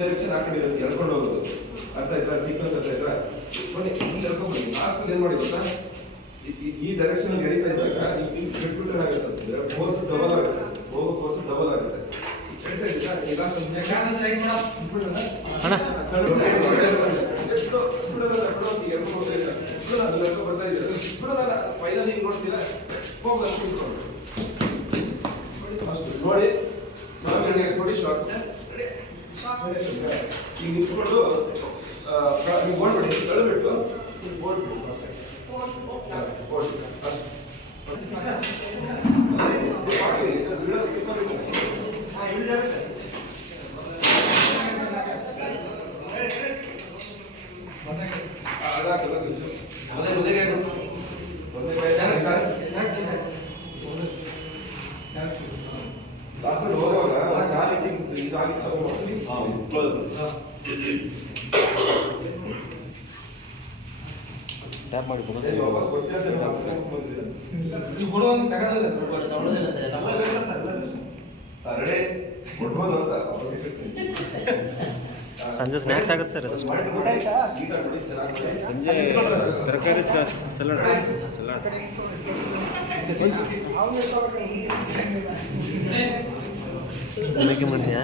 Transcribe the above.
Direction ಆ ಕಡೆ ಎಳ್ಕೊಂಡು ಹೋಗೋದು. ಅರ್ಥ ಆಯ್ತಾ? ಸೀಕ್ವೆನ್ಸ್ ಅರ್ಥ ಆಯ್ತಾ? ಬನ್ನಿ ಇಲ್ಲಿ ಎಳ್ಕೊಂಡು ಬನ್ನಿ. ಲಾಸ್ಟ್ ಏನ್ ಮಾಡಿ ಗೊತ್ತಾ, ಈ ಡೈರೆಕ್ಷನ್ ಎಳಿತಾ ಇದ್ದಾಗ ನೀವು ಬಿಟ್ಬಿಟ್ರೆ ಆಗುತ್ತೆ, ಫೋರ್ಸ್ ಡಬಲ್ ಆಗುತ್ತೆ, ಹೋಗೋ ಫೋರ್ಸ್ ಡಬಲ್ ಆಗುತ್ತೆ. ನೋಡಿ ಕೊಡಿ ಶಾರ್ಟ್ ಈಗ ನಿಂತ್ಕೊಂಡು ನೀವು ಬೋರ್ಡ್ ಬಿಡಿ, ಕಳ್ಬಿಟ್ಟು ಬೋರ್ಡ್ ಲಾಸ್ಟ್ ಹೋಗುವಾಗ ಇದಾಗಿ ಟ್ಯಾಪ್ ಮಾಡಿ ವಾಪಸ್ ಸಂಜೆ ಸ್ನ್ಯಾಕ್ಸ್ ಆಗುತ್ತೆ ಸರ್. ಸಂಜೆ ತರಕಾರಿ ಸಲಾಡ್ ಬೆಳಗ್ಗೆ ಮಾಡ್ತೀಯಾ?